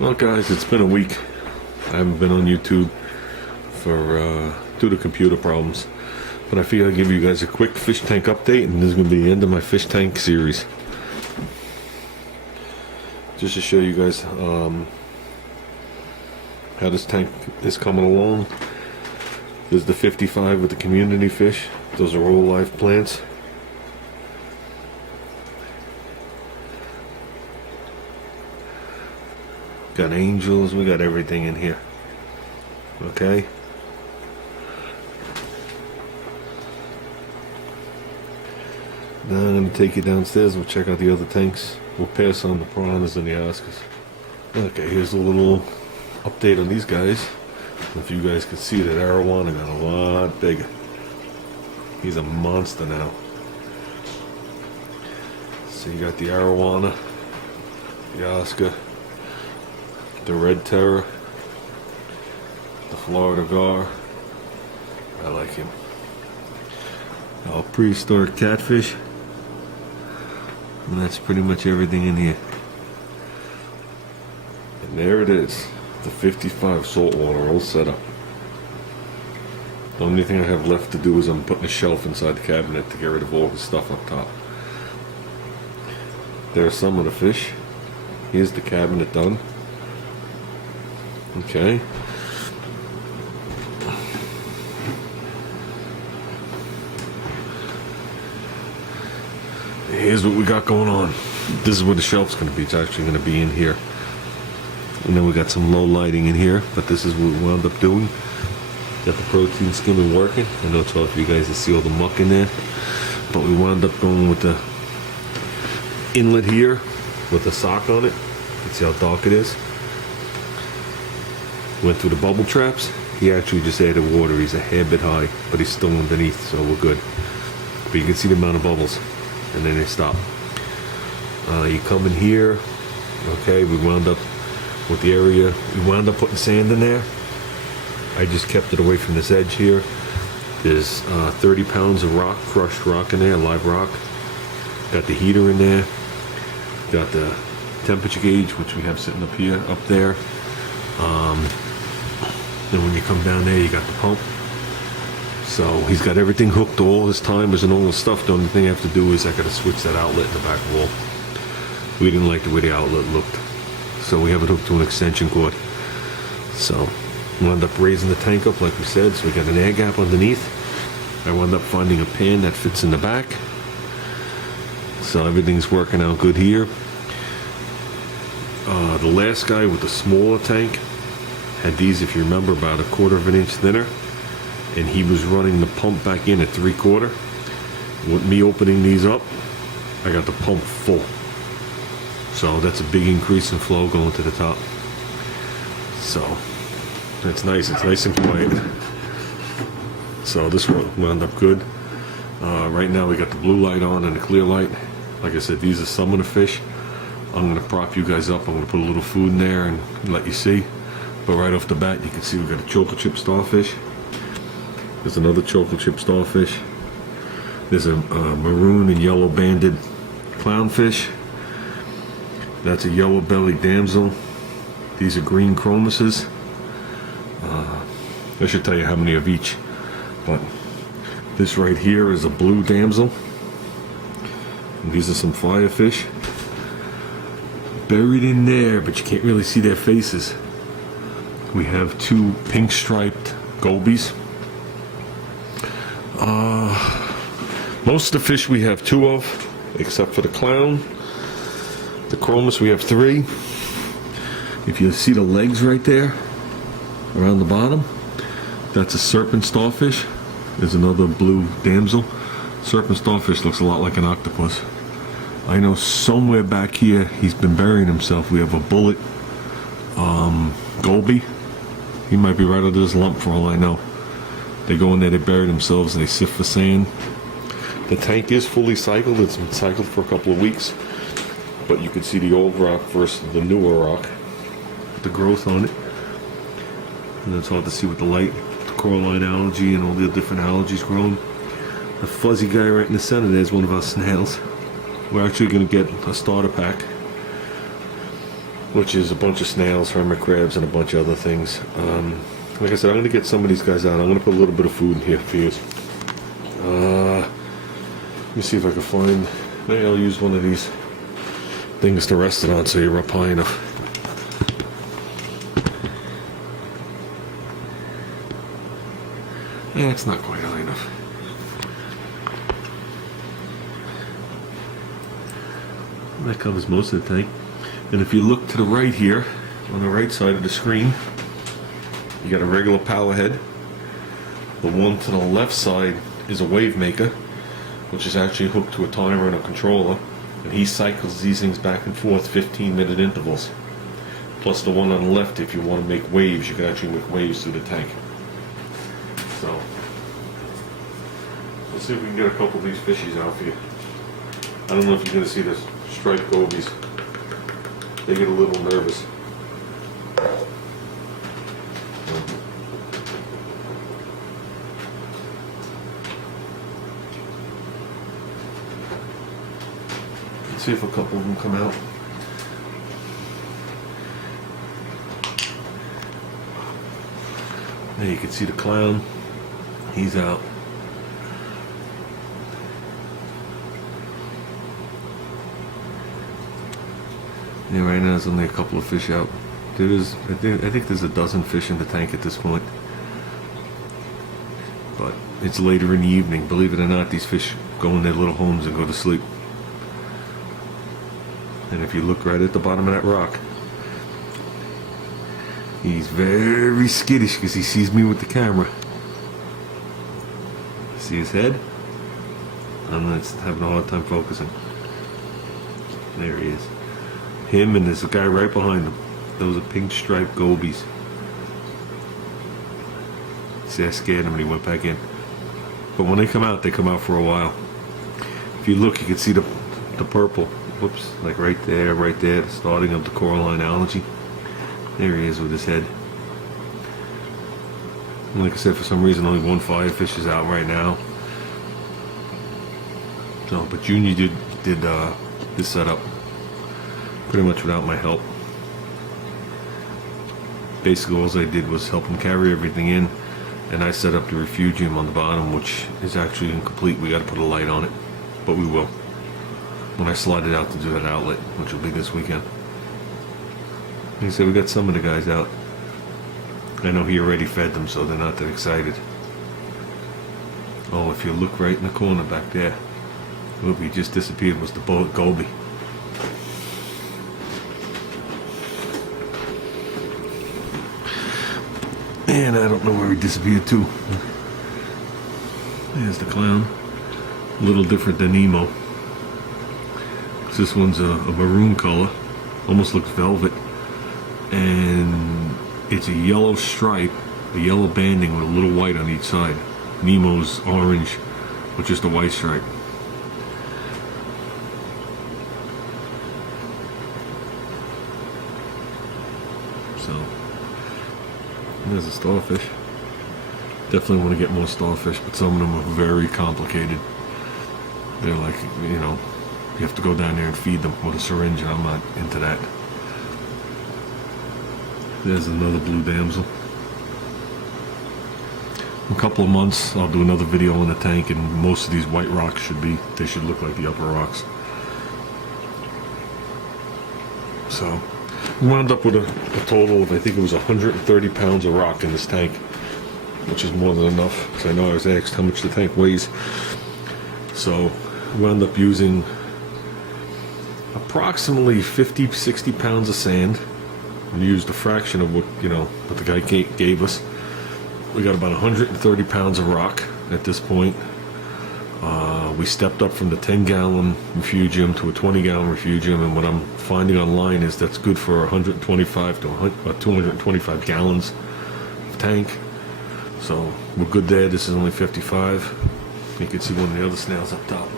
Well, guys, it's been a week. I haven't been on YouTube for due to computer problems, but I figured I'd give you guys a quick fish tank update, and this is going to be the end of my fish tank series. Just to show you guys how this tank is coming along. This is the 55 with the community fish. Those are all live plants. Got angels, we got everything in here. Okay. Now I'm going to take you downstairs. We'll check out the other tanks. We'll pass on the piranhas and the Oscars. Okay, here's a little update on these guys. If you guys can see that arowana got a lot bigger. He's a monster now. So you got the arowana, the Oscar, the red terror, the Florida gar. I like him. Our prehistoric catfish. And that's pretty much everything in here. And there it is. The 55 saltwater all set up. The only thing I have left to do is I'm putting a shelf inside the cabinet to get rid of all the stuff up top. There are some of the fish. Here's the cabinet done. Okay. Here's what we got going on. This is where the shelf's going to be. It's actually going to be in here. And then we got some low lighting in here, but this is what we wound up doing. Got the protein skimmer working. I know it's hard for you guys to see all the muck in there, but we wound up going with the inlet here with a sock on it. You can see how dark it is. Went through the bubble traps. He actually just added water. He's a hair bit high, but he's still underneath, so we're good. But you can see the amount of bubbles, and then they stop. You come in here. Okay, we wound up with the area. We wound up putting sand in there. I just kept it away from this edge here. There's 30 pounds of rock, crushed rock in there, live rock. Got the heater in there. Got the temperature gauge, which we have sitting up here, up there. Then when you come down there, you got the pump. So he's got everything hooked, all his timers and all the stuff. The only thing I have to do is I got to switch that outlet in the back wall. We didn't like the way the outlet looked, so we have it hooked to an extension cord. So we wound up raising the tank up like we said, so we got an air gap underneath. I wound up finding a pan that fits in the back. So everything's working out good here. The last guy with the smaller tank had these, if you remember, about 1/4 of an inch thinner, and he was running the pump back in at 3/4. With me opening these up, I got the pump full. So that's a big increase in flow going to the top. So that's nice. It's nice and quiet. So this one wound up good. Right now we got the blue light on and the clear light. Like I said, these are some of the fish. I'm going to prop you guys up. I'm going to put a little food in there and let you see. But right off the bat, you can see we got a chocolate chip starfish. There's another chocolate chip starfish. There's a maroon and yellow banded clownfish. That's a yellow bellied damsel. These are green chromuses. I should tell you how many of each. But this right here is a blue damsel. And these are some firefish. Buried in there, but you can't really see their faces. We have 2 pink striped gobies. Most of the fish we have 2 of, except for the clown. The chromis we have 3. If you see the legs right there, around the bottom, that's a serpent starfish. There's another blue damsel. Serpent starfish looks a lot like an octopus. I know somewhere back here he's been burying himself. We have a bullet goby. He might be right under this lump for all I know. They go in there, they bury themselves, and they sift for sand. The tank is fully cycled. It's been cycled for a couple of weeks. But you can see the old rock versus the newer rock. The growth on it. And it's hard to see with the light. The coralline algae and all the different algae growing. The fuzzy guy right in the center there is one of our snails. We're actually going to get a starter pack. which is a bunch of snails, hermit crabs, and a bunch of other things. Like I said, I'm going to get some of these guys out. I'm going to put a little bit of food in here for you. Let me see if I can find, maybe I'll use one of these things to rest it on so you're up high enough. Yeah, it's not quite high enough. That covers most of the tank. And if you look to the right here, on the right side of the screen, you got a regular power head. The one to the left side is a wave maker, which is actually hooked to a timer and a controller. And he cycles these things back and forth 15-minute intervals. Plus the one on the left, if you want to make waves, you can actually make waves through the tank. So, let's see if we can get a couple of these fishies out for you. I don't know if you're going to see this striped gobies. They get a little nervous. Let's see if a couple of them come out. There you can see the clown. He's out. Yeah, right now there's only a couple of fish out. I think there's a dozen fish in the tank at this point. But it's later in the evening. Believe it or not, these fish go in their little homes and go to sleep. And if you look right at the bottom of that rock, he's very skittish because he sees me with the camera. See his head? I'm not having a hard time focusing. There he is. Him and there's a guy right behind him. Those are pink striped gobies. See, I scared him and he went back in. But when they come out for a while. If you look, you can see the purple. Whoops, like right there, the starting of the coralline algae. There he is with his head. And like I said, for some reason, only one firefish is out right now. So, but Junior did this setup pretty much without my help. Basically, all I did was help him carry everything in, and I set up the refugium on the bottom, which is actually incomplete. We got to put a light on it, but we will when I slide it out to do that outlet, which will be this weekend. Like I said, we got some of the guys out. I know he already fed them, so they're not that excited. Oh, if you look right in the corner back there, whoop, he just disappeared, was the goby. And I don't know where he disappeared to. There's the clown. A little different than Nemo. This one's a maroon color. Almost looks velvet. And it's a yellow stripe, a yellow banding with a little white on each side. Nemo's orange with just a white stripe. So, there's a starfish. Definitely want to get more starfish, but some of them are very complicated. They're like, you know, you have to go down there and feed them with a syringe, and I'm not into that. There's another blue damsel. In a couple of months, I'll do another video on the tank, and most of these white rocks they should look like the upper rocks. So, we wound up with a total of, I think it was 130 pounds of rock in this tank, which is more than enough, because I know I was asked how much the tank weighs. So, we wound up using approximately 50-60 pounds of sand. We used a fraction of what the guy gave us. We got about 130 pounds of rock at this point. We stepped up from the 10-gallon refugium to a 20-gallon refugium, and what I'm finding online is that's good for 125 to 225 gallons of tank. So we're good there. This is only 55. You can see one of the other snails up top.